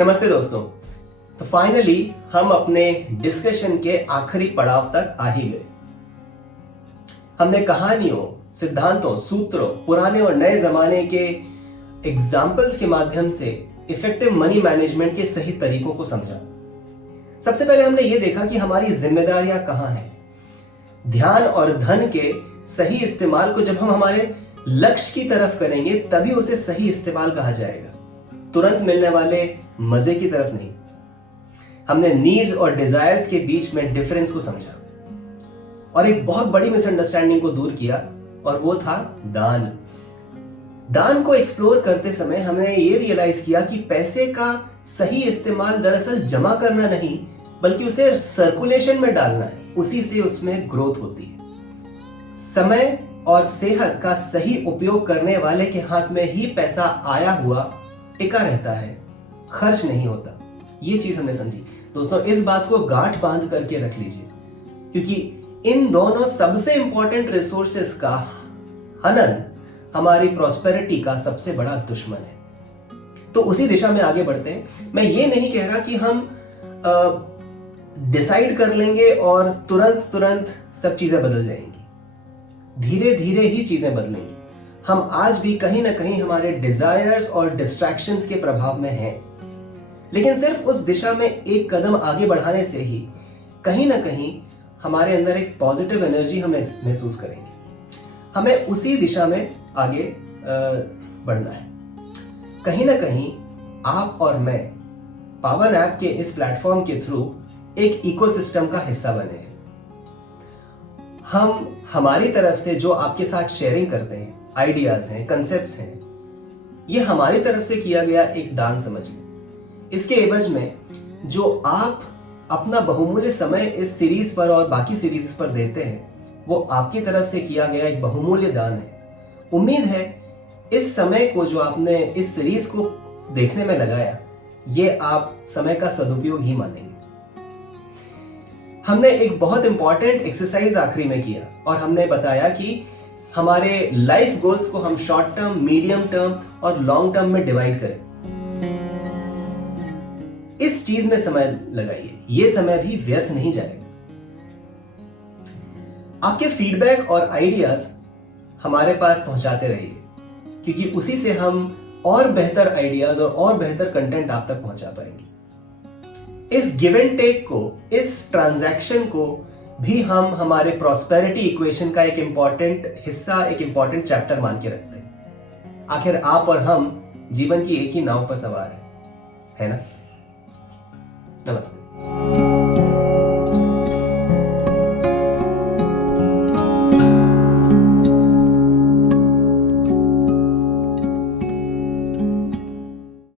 नमस्ते दोस्तों। तो फाइनली हम अपने डिस्कशन के आखिरी पड़ाव तक आ ही गए। हमने कहानियों, सिद्धांतों, सूत्रों, पुराने और नए जमाने के एग्जाम्पल्स के माध्यम से इफेक्टिव मनी मैनेजमेंट के सही तरीकों को समझा। सबसे पहले हमने ये देखा कि हमारी जिम्मेदारियां कहां हैं। ध्यान और धन के सही इस्तेमाल को जब हम हमारे लक्ष्य की तरफ करेंगे तभी उसे सही इस्तेमाल कहा जाएगा, तुरंत मिलने वाले मजे की तरफ नहीं। हमने नीड्स और डिजायर्स के बीच में डिफरेंस को समझा और एक बहुत बड़ी मिसअंडरस्टैंडिंग को दूर किया, और वो था दान। दान को एक्सप्लोर करते समय हमने ये रियलाइज किया कि पैसे का सही इस्तेमाल दरअसल जमा करना नहीं, बल्कि उसे सर्कुलेशन में डालना है। उसी से उसमें ग्रोथ होती है। समय और सेहत का सही उपयोग करने वाले के हाथ में ही पैसा आया हुआ टिका रहता है, खर्च नहीं होता। ये चीज हमने समझी। दोस्तों, इस बात को गांठ बांध करके रख लीजिए, क्योंकि इन दोनों सबसे इंपॉर्टेंट रिसोर्सेस का हनन हमारी प्रॉस्पेरिटी का सबसे बड़ा दुश्मन है। तो उसी दिशा में आगे बढ़ते हैं। मैं ये नहीं कह रहा कि हम डिसाइड कर लेंगे और तुरंत सब चीजें बदल जाएंगी। धीरे धीरे ही चीजें बदलेंगी। हम आज भी कहीं ना कहीं हमारे डिजायर्स और डिस्ट्रैक्शंस के प्रभाव में हैं, लेकिन सिर्फ उस दिशा में एक कदम आगे बढ़ाने से ही कहीं ना कहीं हमारे अंदर एक पॉजिटिव एनर्जी हम महसूस करेंगे। हमें उसी दिशा में आगे बढ़ना है। कहीं ना कहीं आप और मैं पावन ऐप के इस प्लेटफॉर्म के थ्रू एक इकोसिस्टम का हिस्सा बने हैं। हम हमारी तरफ से जो आपके साथ शेयरिंग करते हैं, आइडियाज हैं, कंसेप्ट्स हैं, ये हमारी तरफ से किया गया एक दान समझ लें। इसके एवज में जो आप अपना बहुमूल्य समय इस सीरीज पर और बाकी सीरीज पर देते हैं, वो आपकी तरफ से किया गया एक बहुमूल्य दान है। उम्मीद है इस समय को जो आपने इस सीरीज को देखने में लगाया, ये आप समय का सदुपयोग ही मानेंगे। हमने एक बहुत इंपॉर्टेंट एक्सरसाइज आखिरी में किया और हमने बताया कि हमारे लाइफ गोल्स को हम शॉर्ट टर्म, मीडियम टर्म और लॉन्ग टर्म में डिवाइड करें। इस चीज में समय लगाइए, यह समय भी व्यर्थ नहीं जाएगा। आपके फीडबैक और आइडियाज हमारे पास पहुंचाते रहिए, क्योंकि उसी से हम और बेहतर आइडियाज और बेहतर कंटेंट आप तक पहुंचा पाएंगे। इस गिव एंड टेक को, इस ट्रांजैक्शन को भी हम हमारे प्रॉस्पेरिटी इक्वेशन का एक इंपॉर्टेंट हिस्सा, एक इंपॉर्टेंट चैप्टर मान के रखते हैं। आखिर आप और हम जीवन की एक ही नाव पर सवार हैं, है ना? नमस्ते।